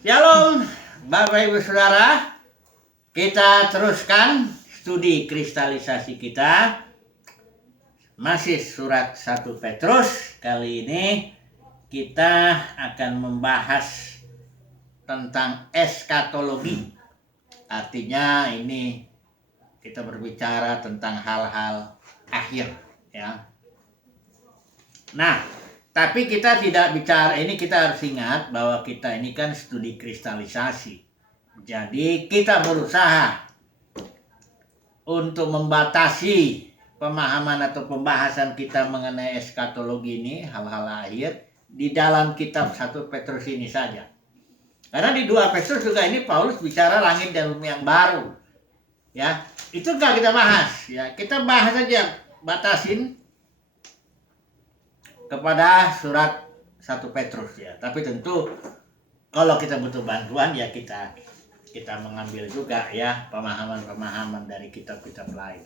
Shalom, Bapak Ibu Saudara. Kita teruskan studi kristalisasi kita. Masih surat 1 Petrus. Kali ini kita akan membahas tentang eskatologi. Artinya ini kita berbicara tentang hal-hal akhir, ya. Nah, tapi kita tidak bicara ini, kita harus ingat bahwa kita ini kan studi kristalisasi. Jadi kita berusaha untuk membatasi pemahaman atau pembahasan kita mengenai eskatologi ini, hal-hal akhir, di dalam kitab 1 Petrus ini saja. Karena di 2 Petrus juga ini Paulus bicara langit dan bumi yang baru. Ya, itu enggak kita bahas, ya. Kita bahas saja, batasin kepada surat 1 Petrus, ya. Tapi tentu kalau kita butuh bantuan, ya kita mengambil juga, ya, pemahaman-pemahaman dari kitab-kitab lain.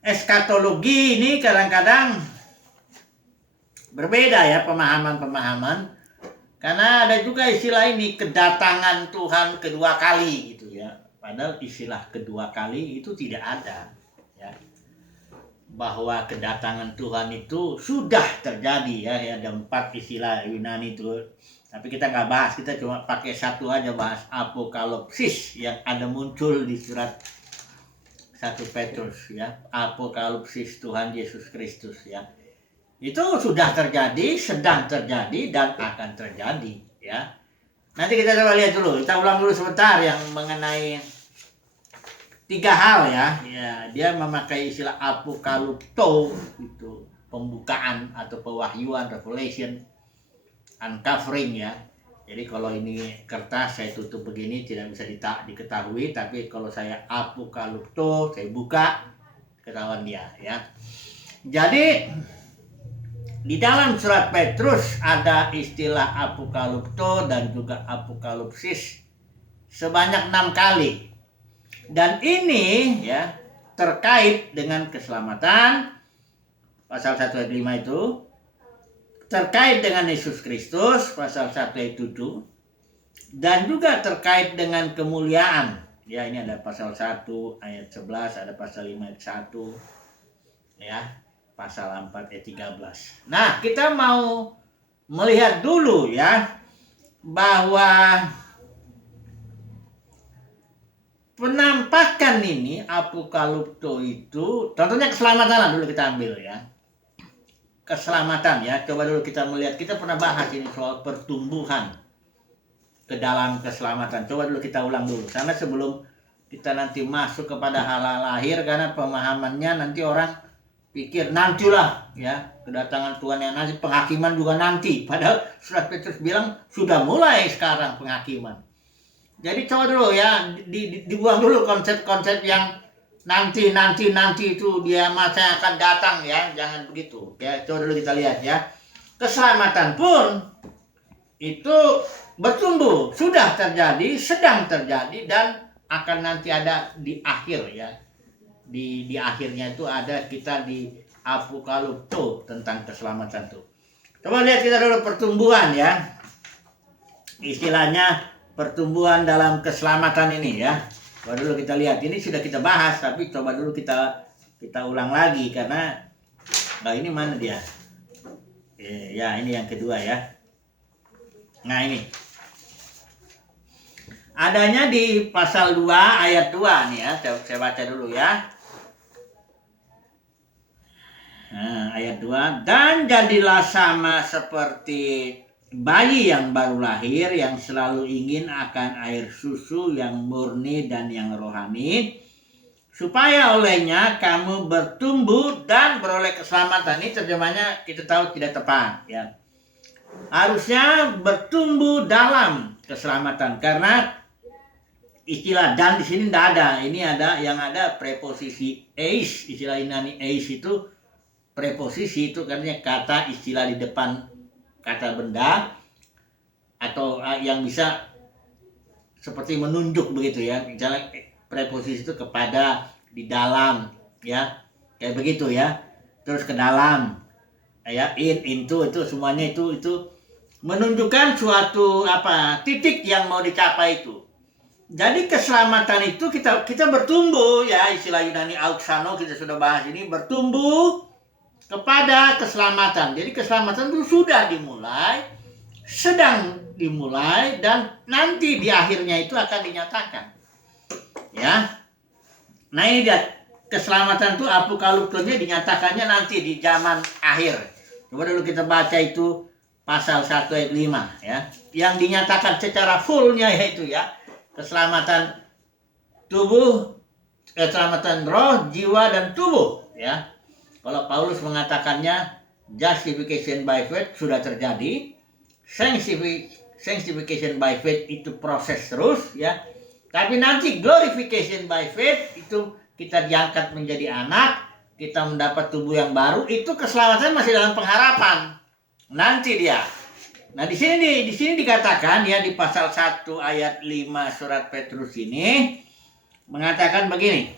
Eskatologi ini kadang-kadang berbeda, ya, pemahaman-pemahaman, karena ada juga istilah ini kedatangan Tuhan kedua kali gitu, ya. Padahal istilah kedua kali itu tidak ada, ya. Bahwa kedatangan Tuhan itu sudah terjadi, ya. Ada 4 istilah Yunani itu, tapi kita nggak bahas, kita cuma pakai satu aja, bahas apokalipsis yang ada muncul di surat 1 Petrus, ya. Apokalipsis Tuhan Yesus Kristus, ya. Itu sudah terjadi, sedang terjadi, dan akan terjadi, ya. Nanti kita coba lihat dulu, kita ulang dulu sebentar yang mengenai 3 hal, ya. Ya, dia memakai istilah apokalipto, itu pembukaan atau pewahyuan, revelation, uncovering, ya. Jadi kalau ini kertas saya tutup begini tidak bisa diketahui, tapi kalau saya apokalipto, saya buka, ketahuan dia, ya. Jadi di dalam surat Petrus ada istilah apokalipto dan juga apokalipsis sebanyak 6 kali. Dan ini, ya, terkait dengan keselamatan, pasal 1 ayat 5 itu, terkait dengan Yesus Kristus, pasal 1 ayat 7, dan juga terkait dengan kemuliaan. Ya, ini ada pasal 1 ayat 11, ada pasal 5 ayat 1, ya, pasal 4 ayat 13. Nah, kita mau melihat dulu, ya, bahwa penampakan ini, apokalipto itu, tentunya keselamatan dulu kita ambil, ya. Keselamatan, ya. Coba dulu kita melihat, kita pernah bahas ini soal pertumbuhan ke dalam keselamatan. Coba dulu kita ulang dulu, karena sebelum kita nanti masuk kepada hal-hal akhir, karena pemahamannya nanti orang pikir nantilah, ya, kedatangan Tuhan yang nanti, penghakiman juga nanti. Padahal surat Petrus bilang sudah mulai sekarang penghakiman. Jadi coba dulu, ya, dibuang dulu konsep-konsep yang nanti itu dia masa akan datang, ya, jangan begitu, ya. Coba dulu kita lihat, ya, keselamatan pun itu bertumbuh, sudah terjadi, sedang terjadi, dan akan nanti ada di akhir, ya. Di akhirnya itu ada kita di apokalipto tentang keselamatan tuh. Coba lihat kita dulu pertumbuhan, ya. Istilahnya pertumbuhan dalam keselamatan ini, ya. Coba dulu kita lihat, ini sudah kita bahas, tapi coba dulu kita ulang lagi, karena ini mana dia? Ya, ini yang kedua, ya. Nah, ini adanya di pasal 2 ayat 2 nih, ya. Saya baca dulu, ya. Nah, ayat 2, dan jadilah sama seperti bayi yang baru lahir, yang selalu ingin akan air susu yang murni dan yang rohani, supaya olehnya kamu bertumbuh dan beroleh keselamatan. Ini terjemahnya kita tahu tidak tepat, ya. Harusnya bertumbuh dalam keselamatan, karena istilah dan di sini tidak ada. Ini ada, yang ada preposisi eis. Istilah Yunani eis itu preposisi, itu karena kata istilah di depan kata benda, atau yang bisa seperti menunjuk begitu, ya. Misalnya preposisi itu kepada, di dalam, ya, kayak begitu, ya. Terus ke dalam, ya, into, itu semuanya itu menunjukkan suatu titik yang mau dicapai itu. Jadi keselamatan itu kita bertumbuh, ya, istilah Yunani auxano kita sudah bahas ini, bertumbuh kepada keselamatan. Jadi keselamatan itu sudah dimulai, sedang dimulai, dan nanti di akhirnya itu akan dinyatakan. Ya. Nah, ini dia keselamatan itu apokalipsisnya dinyatakannya nanti di zaman akhir. Coba dulu kita baca itu pasal 1 ayat 5, ya. Yang dinyatakan secara fullnya yaitu, ya, keselamatan tubuh, keselamatan roh, jiwa, dan tubuh, ya. Kalau Paulus mengatakannya justification by faith sudah terjadi, sanctification by faith itu proses terus, ya. Tapi nanti glorification by faith itu kita diangkat menjadi anak, kita mendapat tubuh yang baru, itu keselamatan masih dalam pengharapan. Nanti dia. Nah, di sini dikatakan, ya, di pasal 1 ayat 5 surat Petrus ini mengatakan begini.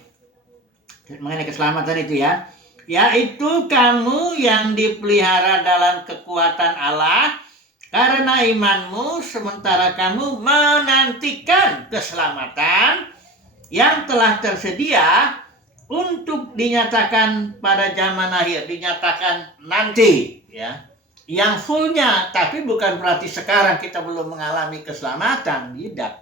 Mengenai keselamatan itu, ya. Yaitu kamu yang dipelihara dalam kekuatan Allah karena imanmu, sementara kamu menantikan keselamatan yang telah tersedia untuk dinyatakan pada zaman akhir, dinyatakan nanti, ya. Yang fullnya, tapi bukan berarti sekarang kita belum mengalami keselamatan, tidak.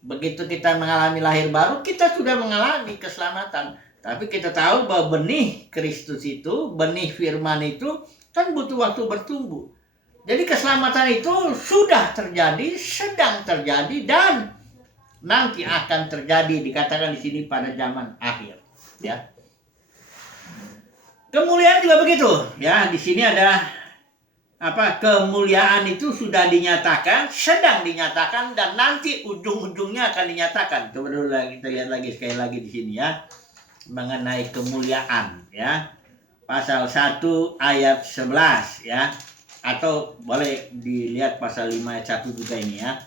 Begitu kita mengalami lahir baru, kita sudah mengalami keselamatan. Tapi kita tahu bahwa benih Kristus itu, benih firman itu kan butuh waktu bertumbuh. Jadi keselamatan itu sudah terjadi, sedang terjadi, dan nanti akan terjadi, dikatakan di sini pada zaman akhir, ya. Kemuliaan juga begitu, ya. Di sini ada kemuliaan itu sudah dinyatakan, sedang dinyatakan, dan nanti ujung-ujungnya akan dinyatakan. Coba dulu kita lihat lagi sekali lagi di sini, ya, mengenai kemuliaan, ya. Pasal 1 ayat 11, ya. Atau boleh dilihat pasal 5 ayat 1 juga ini, ya.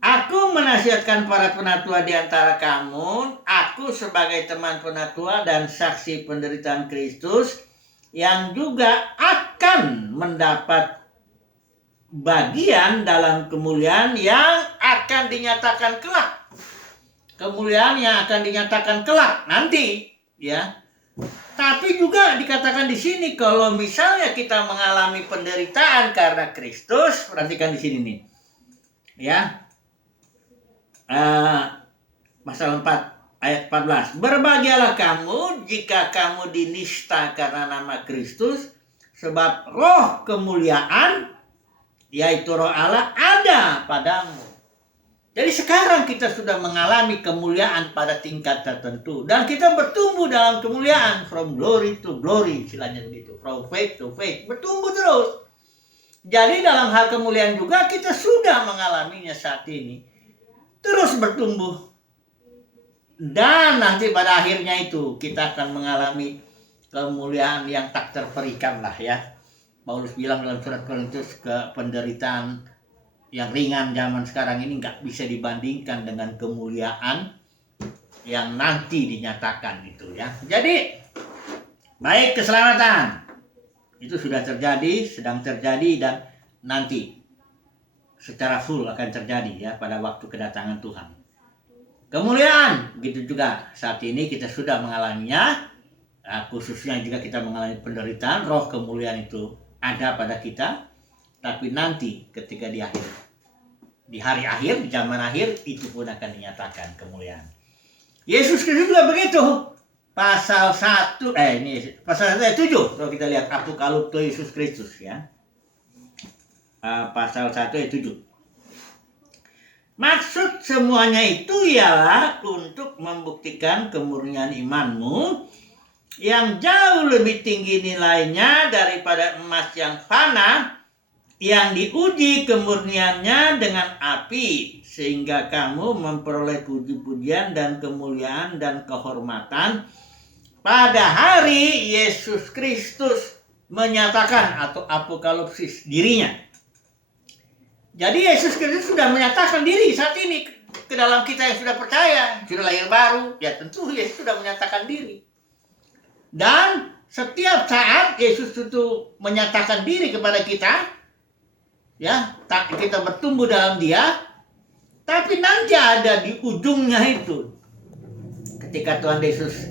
Aku menasihatkan para penatua di antara kamu, aku sebagai teman penatua dan saksi penderitaan Kristus, yang juga akan mendapat bagian dalam kemuliaan yang akan dinyatakan kelak. Kemuliaan yang akan dinyatakan kelak nanti, ya. Tapi juga dikatakan di sini kalau misalnya kita mengalami penderitaan karena Kristus, perhatikan di sini nih, ya. Pasal 4 ayat 14. Berbahagialah kamu jika kamu dinista karena nama Kristus, sebab roh kemuliaan, yaitu roh Allah, ada padamu. Jadi sekarang kita sudah mengalami kemuliaan pada tingkat tertentu, dan kita bertumbuh dalam kemuliaan, from glory to glory, istilahnya begitu, from faith to faith, bertumbuh terus. Jadi dalam hal kemuliaan juga kita sudah mengalaminya saat ini, terus bertumbuh. Dan nanti pada akhirnya itu kita akan mengalami kemuliaan yang tak terperikan lah, ya. Paulus bilang dalam surat Korintus, penderitaan yang ringan zaman sekarang ini nggak bisa dibandingkan dengan kemuliaan yang nanti dinyatakan itu, ya. Jadi baik keselamatan itu sudah terjadi, sedang terjadi, dan nanti secara full akan terjadi, ya, pada waktu kedatangan Tuhan. Kemuliaan, begitu juga saat ini kita sudah mengalaminya, khususnya juga kita mengalami penderitaan, roh kemuliaan itu ada pada kita, tapi nanti ketika di hari akhir, di zaman akhir, itu pun akan dinyatakan kemuliaan. Yesus Kristus juga begitu. Pasal 1 pasal 1 ayat 7, kalau kita lihat apokalipsis Yesus Kristus, ya. Pasal 1 ayat 7. Maksud semuanya itu ialah untuk membuktikan kemurnian imanmu yang jauh lebih tinggi nilainya daripada emas yang fana, yang diuji kemurniannya dengan api, sehingga kamu memperoleh puji-pujian dan kemuliaan dan kehormatan pada hari Yesus Kristus menyatakan atau apokalipsis dirinya. Jadi Yesus Kristus sudah menyatakan diri saat ini ke dalam kita yang sudah percaya, sudah lahir baru, ya tentu Yesus sudah menyatakan diri. Dan setiap saat Yesus itu menyatakan diri kepada kita, ya, kita bertumbuh dalam Dia, tapi nanti ada di ujungnya itu, ketika Tuhan Yesus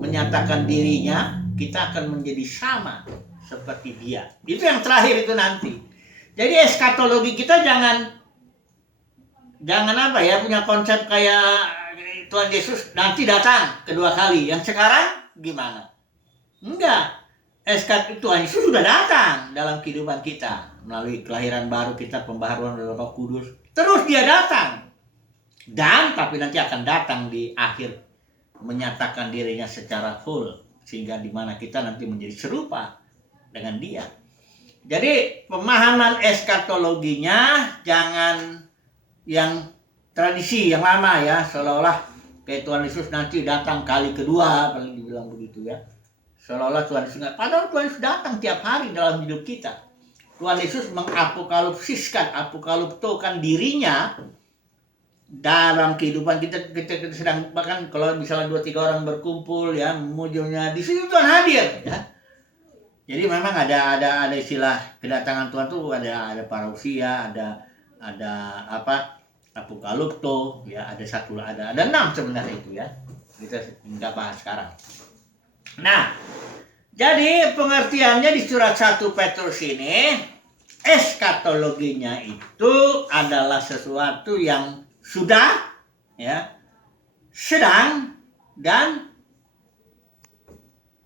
menyatakan dirinya, kita akan menjadi sama seperti Dia. Itu yang terakhir itu nanti. Jadi eskatologi kita jangan apa ya, punya konsep kayak Tuhan Yesus nanti datang kedua kali. Yang sekarang gimana? Enggak. Tuhan Yesus sudah datang dalam kehidupan kita melalui kelahiran baru kita, pembaharuan oleh Roh Kudus. Terus Dia datang. Dan tapi nanti akan datang di akhir menyatakan dirinya secara full, sehingga di mana kita nanti menjadi serupa dengan Dia. Jadi pemahaman eskatologinya jangan yang tradisi yang lama ya, seolah-olah kayak Tuhan Yesus nanti datang kali kedua, paling dibilang begitu ya. Seolah-olah Tuhan Yesus, padahal Tuhan Yesus datang tiap hari dalam hidup kita. Tuhan Yesus mengapokalipsiskan, apokaliptokan dirinya dalam kehidupan kita sedang, bahkan kalau misalnya 2-3 orang berkumpul ya, memujinya di situ Tuhan hadir ya. Jadi memang ada istilah kedatangan Tuhan tuh ada parousia, ada apa? Apokalipto ya, ada 6 sebenarnya itu ya. Kita nggak bahas sekarang. Nah, jadi pengertiannya di surat 1 Petrus ini, eskatologinya itu adalah sesuatu yang sudah, ya, sedang, dan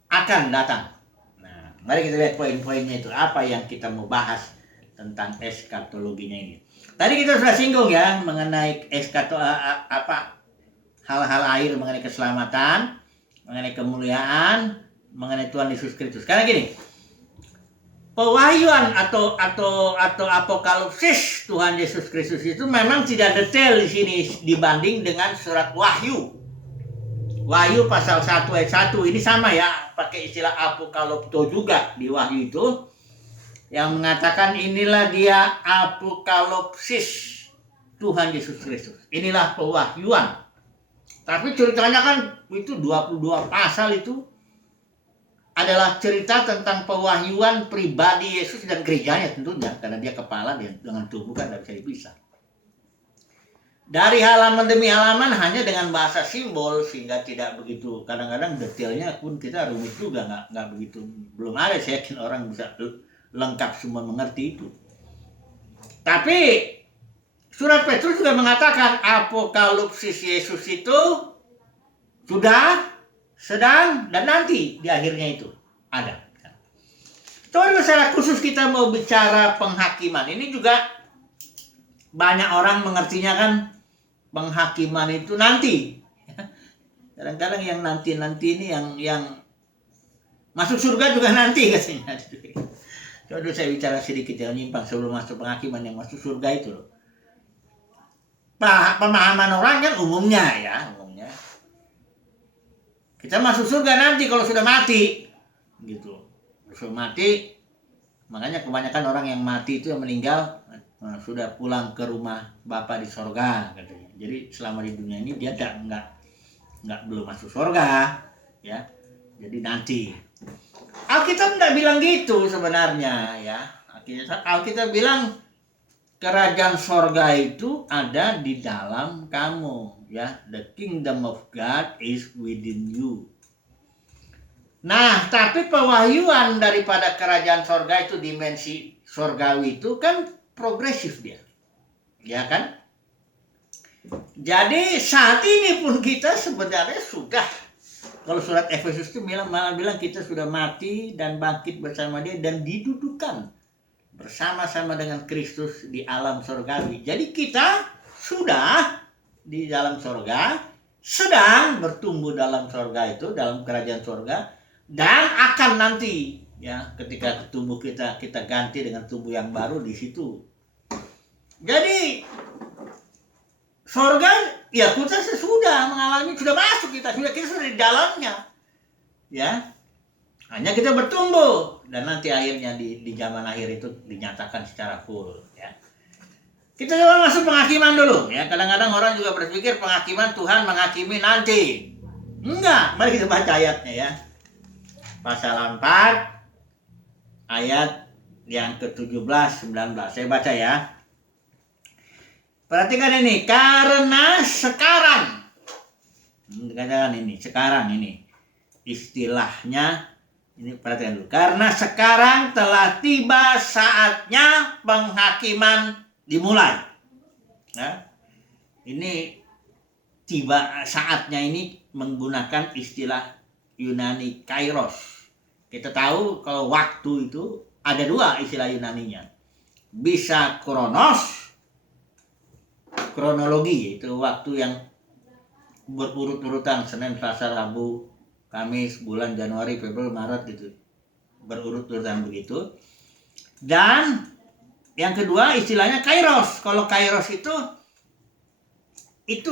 akan datang. Nah, mari kita lihat poin-poinnya itu, apa yang kita mau bahas tentang eskatologinya ini. Tadi kita sudah singgung ya mengenai hal-hal akhir, mengenai keselamatan, mengenai kemuliaan, mengenai Tuhan Yesus Kristus. Karena gini, pewahyuan atau apokalipsis Tuhan Yesus Kristus itu memang tidak detail di sini dibanding dengan surat Wahyu. Wahyu pasal 1 ayat 1 ini sama ya, pakai istilah apokalipto juga di Wahyu itu, yang mengatakan inilah dia apokalipsis Tuhan Yesus Kristus. Inilah pewahyuan. Tapi ceritanya kan itu 22 pasal itu adalah cerita tentang pewahyuan pribadi Yesus dan gerejanya tentunya, karena Dia kepala, dia dengan tubuh kan tidak bisa dipisah. Dari halaman demi halaman hanya dengan bahasa simbol, sehingga tidak begitu, kadang-kadang detailnya pun kita rumit juga, nggak begitu, belum ada saya yakin orang bisa lengkap semua mengerti itu. Tapi surat Petrus juga mengatakan apokalipsis Yesus itu sudah, sedang, dan nanti di akhirnya itu ada. Soalnya secara khusus kita mau bicara penghakiman. Ini juga banyak orang mengertinya kan penghakiman itu nanti. Kadang-kadang yang nanti ini yang masuk surga juga nanti katanya. Coba saya bicara sedikit yang nyimpang sebelum masuk penghakiman, yang masuk surga itu loh. Pemahaman orang kan umumnya kita masuk surga nanti kalau sudah mati gitu. Sudah mati, makanya kebanyakan orang yang mati itu yang meninggal sudah pulang ke rumah Bapa di sorga katanya. Jadi selama di dunia ini dia belum masuk surga ya. Jadi nanti Alkitab tidak bilang gitu sebenarnya ya. Alkitab bilang kerajaan sorga itu ada di dalam kamu ya. The kingdom of God is within you. Nah, tapi pewahyuan daripada kerajaan sorga itu, dimensi sorgawi itu kan progresif dia. Ya kan? Jadi saat ini pun kita sebenarnya sudah, kalau surat Efesus itu malah bilang kita sudah mati dan bangkit bersama Dia dan didudukan bersama-sama dengan Kristus di alam sorgawi. Jadi kita sudah di dalam sorga, sedang bertumbuh dalam sorga itu, dalam kerajaan sorga, dan akan nanti ya ketika tubuh kita ganti dengan tubuh yang baru di situ. Jadi sorga ya kita sudah mengalami, sudah masuk, kita sudah di dalamnya ya. Hanya kita bertumbuh dan nanti akhirnya di zaman akhir itu dinyatakan secara full ya. Kita coba masuk penghakiman dulu ya. Kadang-kadang orang juga berpikir penghakiman Tuhan menghakimi nanti. Enggak, mari kita baca ayatnya ya. pasal 4 ayat yang ke-17 19. Saya baca ya. Perhatikan ini, karena sekarang. Katakan ini, sekarang ini. Istilahnya ini perhatikan dulu. Karena sekarang telah tiba saatnya penghakiman dimulai. Nah, ini tiba saatnya ini menggunakan istilah Yunani kairos. Kita tahu kalau waktu itu ada dua istilah Yunaninya. Bisa kronologi, itu waktu yang berurut-urutan, Senin, Selasa, Rabu, Kamis, bulan Januari, Februari, Maret gitu. Berurut-urutan begitu. Dan yang kedua istilahnya kairos. Kalau kairos itu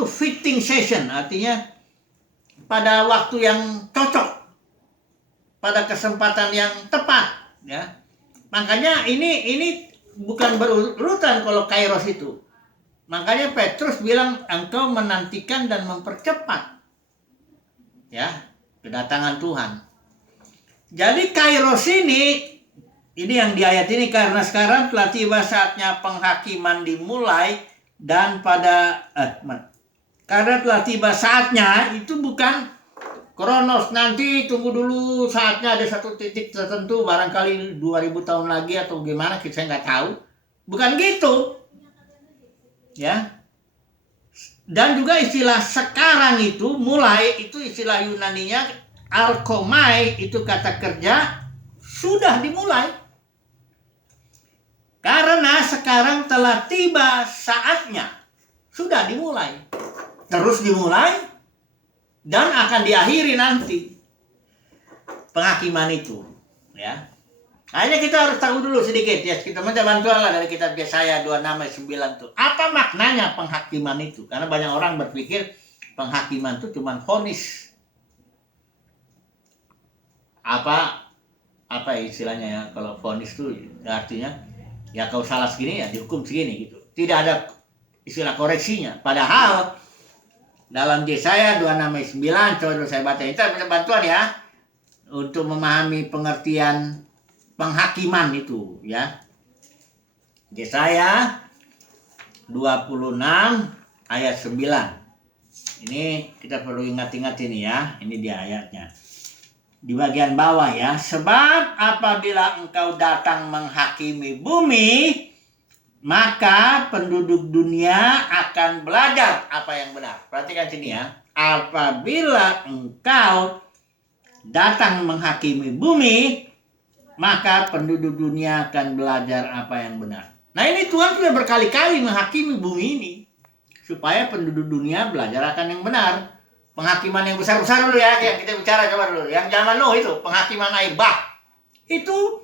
fitting session, artinya pada waktu yang cocok, pada kesempatan yang tepat, ya. Makanya ini bukan berurutan kalau kairos itu. Makanya Petrus bilang engkau menantikan dan mempercepat, ya, kedatangan Tuhan. Jadi kairos ini yang di ayat ini, karena sekarang telah tiba saatnya penghakiman dimulai dan karena telah tiba saatnya itu bukan kronos, nanti tunggu dulu saatnya ada satu titik tertentu barangkali 2000 tahun lagi atau gimana, saya nggak tahu. Bukan gitu. Ya. Dan juga istilah sekarang itu mulai, itu istilah Yunaninya alkomai, itu kata kerja sudah dimulai. Karena sekarang telah tiba saatnya, sudah dimulai. Terus dimulai dan akan diakhiri nanti penghakiman itu, ya. Hanya kita harus tahu dulu sedikit, ya. Kita minta bantuan lah dari kitab Yesaya 26:9 tuh. Apa maknanya penghakiman itu? Karena banyak orang berpikir penghakiman itu cuma vonis. Apa istilahnya ya? Kalau vonis itu artinya ya kau salah segini ya dihukum segini gitu. Tidak ada istilah koreksinya. Padahal dalam Yesaya 26:9, coba dulu saya baca. Kita minta bantuan ya untuk memahami pengertian penghakiman itu, ya. Yesaya 26 ayat 9. Ini kita perlu ingat-ingat ini ya. Ini dia ayatnya. Di bagian bawah ya. Sebab apabila engkau datang menghakimi bumi, maka penduduk dunia akan belajar apa yang benar. Perhatikan sini ya. Apabila engkau datang menghakimi bumi, maka penduduk dunia akan belajar apa yang benar. Nah, ini Tuhan sudah berkali-kali menghakimi bumi ini supaya penduduk dunia belajar akan yang benar. Penghakiman yang besar-besar dulu ya, yang kita bicara coba dulu. Yang zaman Nuh itu, penghakiman air bah. Itu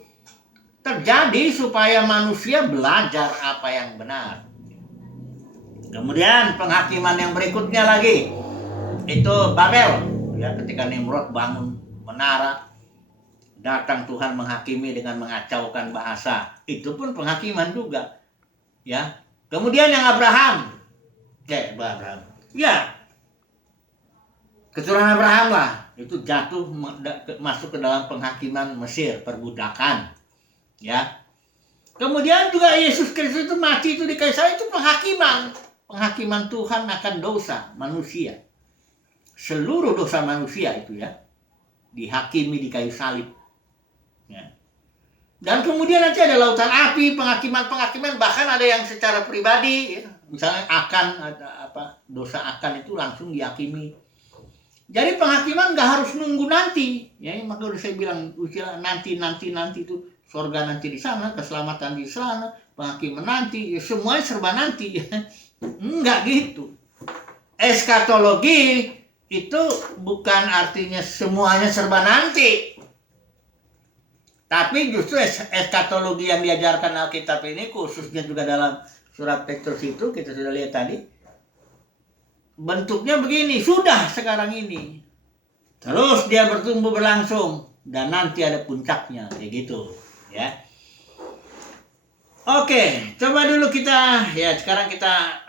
terjadi supaya manusia belajar apa yang benar. Kemudian penghakiman yang berikutnya lagi, itu Babel. Ya, ketika Nimrod bangun menara, datang Tuhan menghakimi dengan mengacaukan bahasa. Itu pun penghakiman juga. Ya. Kemudian yang Abraham. Ya. Keturunan Abraham lah. Itu jatuh masuk ke dalam penghakiman Mesir, perbudakan. Ya. Kemudian juga Yesus Kristus itu mati itu di kayu salib, itu penghakiman. Penghakiman Tuhan akan dosa manusia. Seluruh dosa manusia itu ya. Dihakimi di kayu salib. Ya. Dan kemudian nanti ada lautan api, penghakiman, bahkan ada yang secara pribadi, ya. Misalnya dosa Akan itu langsung dihakimi. Jadi penghakiman nggak harus nunggu nanti, ya. Maka udah saya bilang usia nanti itu surga nanti di sana, keselamatan di sana, penghakiman nanti, ya semuanya serba nanti. Enggak gitu. Eskatologi itu bukan artinya semuanya serba nanti. Tapi justru eskatologi yang diajarkan Alkitab ini, khususnya juga dalam surat Petrus itu, kita sudah lihat tadi, bentuknya begini, sudah sekarang ini. Terus dia bertumbuh berlangsung, dan nanti ada puncaknya, kayak gitu. Ya. Oke, coba dulu kita, ya sekarang kita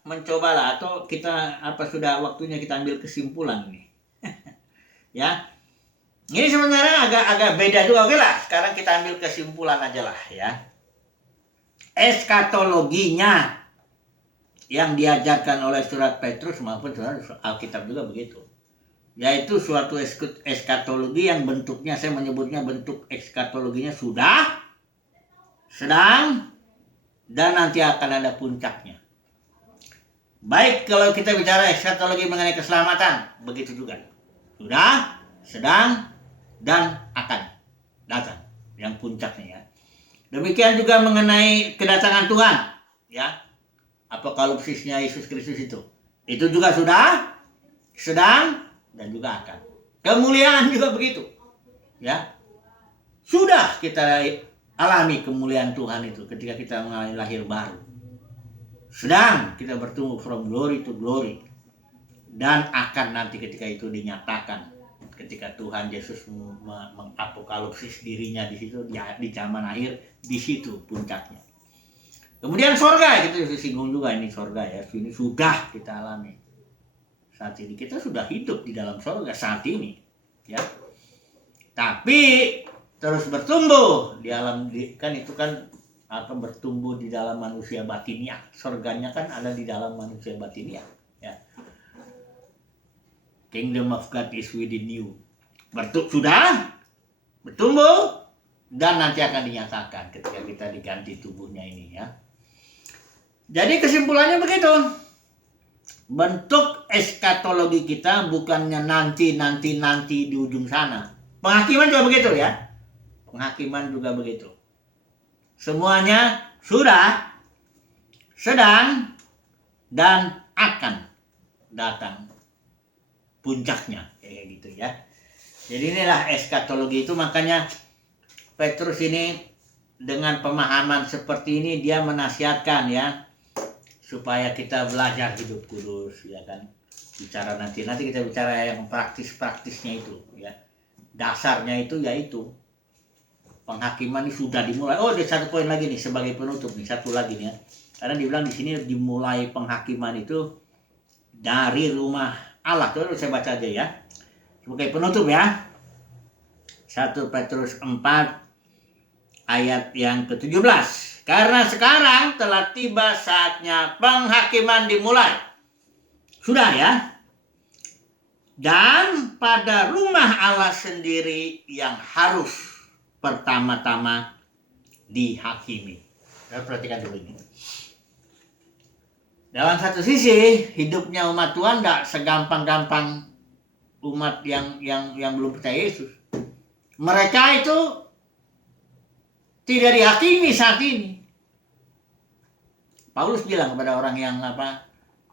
mencobalah, atau kita sudah waktunya kita ambil kesimpulan nih. Ya. Ini sebenarnya agak beda juga. Oke lah, sekarang kita ambil kesimpulan aja lah ya. Eskatologinya yang diajarkan oleh surat Petrus maupun surat Alkitab juga begitu. Yaitu suatu eskatologi yang bentuknya, saya menyebutnya bentuk eskatologinya sudah, sedang, dan nanti akan ada puncaknya. Baik kalau kita bicara eskatologi mengenai keselamatan, begitu juga. Sudah, sedang, dan akan datang yang puncaknya ya. Demikian juga mengenai kedatangan Tuhan ya. Apokalipsisnya Yesus Kristus itu juga sudah, sedang, dan juga akan. Kemuliaan juga begitu ya. Sudah kita alami kemuliaan Tuhan itu ketika kita mengalami lahir baru. Sedang kita bertumbuh from glory to glory. Dan akan nanti ketika itu dinyatakan, ketika Tuhan Yesus mengapokalipsis dirinya di situ, di zaman akhir, di situ puncaknya. Kemudian sorga, kita singgung juga ini sorga ya. Ini sudah kita alami. Saat ini kita sudah hidup di dalam sorga saat ini ya. Tapi terus bertumbuh di alam, kan itu kan akan bertumbuh di dalam manusia batinia. Sorganya kan ada di dalam manusia batinia ya. Kingdom of God is within you. Sudah bertumbuh dan nanti akan dinyatakan ketika kita diganti tubuhnya ini ya. Jadi kesimpulannya begitu. Bentuk eskatologi kita bukannya nanti di ujung sana. Penghakiman juga begitu ya. Penghakiman juga begitu. Semuanya sudah, sedang, dan akan datang puncaknya kayak gitu ya. Jadi inilah eskatologi itu, makanya Petrus ini dengan pemahaman seperti ini dia menasihatkan ya supaya kita belajar hidup kudus ya kan. Bicara nanti kita bicara yang praktisnya itu ya. Dasarnya itu yaitu penghakiman ini sudah dimulai. Oh, ada satu poin lagi nih sebagai penutup nih, satu lagi nih ya. Karena dibilang di sini dimulai penghakiman itu dari rumah Allah. Terus saya baca aja ya. Sebagai penutup ya. 1 Petrus 4 ayat yang ke-17. Karena sekarang telah tiba saatnya penghakiman dimulai. Sudah ya. Dan pada rumah Allah sendiri yang harus pertama-tama dihakimi. Kita perhatikan dulu ini. Dalam satu sisi, hidupnya umat Tuhan gak segampang-gampang umat yang belum percaya Yesus. Mereka itu tidak dihakimi saat ini. Paulus bilang kepada orang yang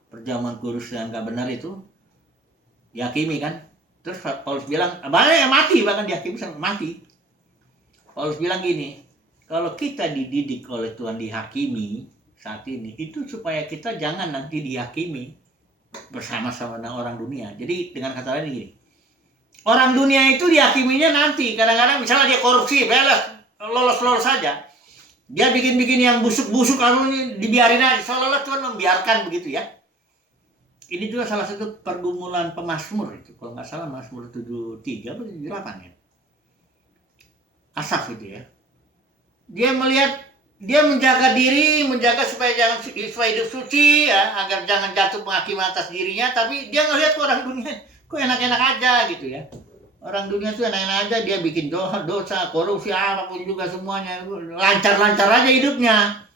perjamuan kudus yang gak benar itu dihakimi kan. Terus Paulus bilang, mati, bahkan dihakimi sampai mati. Paulus bilang gini, kalau kita dididik oleh Tuhan dihakimi saat ini, itu supaya kita jangan nanti dihakimi bersama-sama dengan orang dunia. Jadi dengan kata lain gini, orang dunia itu dihakiminya nanti. Kadang-kadang misalnya dia korupsi, lolos saja. Dia bikin yang busuk-busuk, kalau ini dibiarin aja. Seolah-olah Tuhan membiarkan begitu ya. Ini juga salah satu pergumulan pemazmur itu. Kalau nggak salah Mazmur 73 atau 78 ya. Asaf itu ya. Dia menjaga diri, menjaga supaya hidup suci ya, agar jangan jatuh penghakiman atas dirinya. Tapi dia ngelihat ke orang dunia, kok enak-enak aja gitu ya. Orang dunia tuh enak-enak aja, dia bikin dosa, korupsi, apapun juga semuanya. Lancar-lancar aja hidupnya.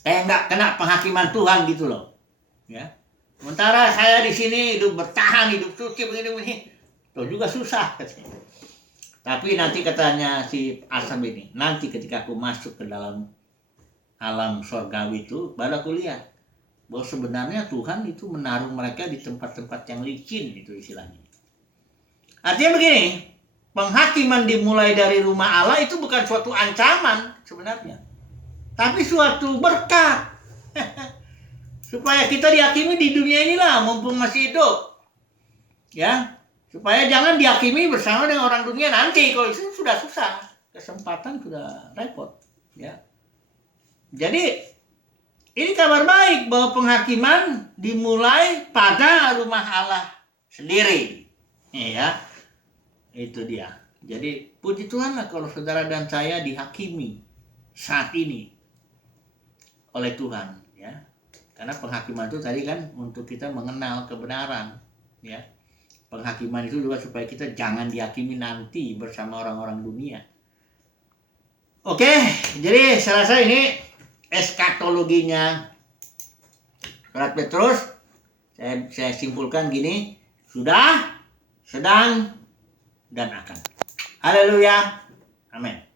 Kayak nggak kena penghakiman Tuhan gitu loh. Ya. Sementara saya di sini hidup bertahan, hidup suci, begini. Tuh juga susah katanya. Tapi nanti katanya si Asam ini, nanti ketika aku masuk ke dalam alam surgawi itu, baru aku lihat bahwa sebenarnya Tuhan itu menaruh mereka di tempat-tempat yang licin, itu istilahnya. Artinya begini, penghakiman dimulai dari rumah Allah itu bukan suatu ancaman sebenarnya, tapi suatu berkat. Supaya kita dihakimi di dunia inilah, mumpung masih hidup. Ya, supaya jangan dihakimi bersama dengan orang dunia nanti. Kalau itu sudah susah, kesempatan sudah repot. Ya, jadi ini kabar baik bahwa penghakiman dimulai pada rumah Allah sendiri. Ya, Itu dia. Jadi puji Tuhan lah kalau saudara dan saya dihakimi saat ini oleh Tuhan, ya. Karena penghakiman itu tadi kan untuk kita mengenal kebenaran, ya. Penghakiman itu juga supaya kita jangan dihakimi nanti bersama orang-orang dunia. Oke, jadi saya rasa ini eskatologinya surat Petrus. Saya simpulkan gini, sudah, sedang, dan akan. Haleluya. Amin.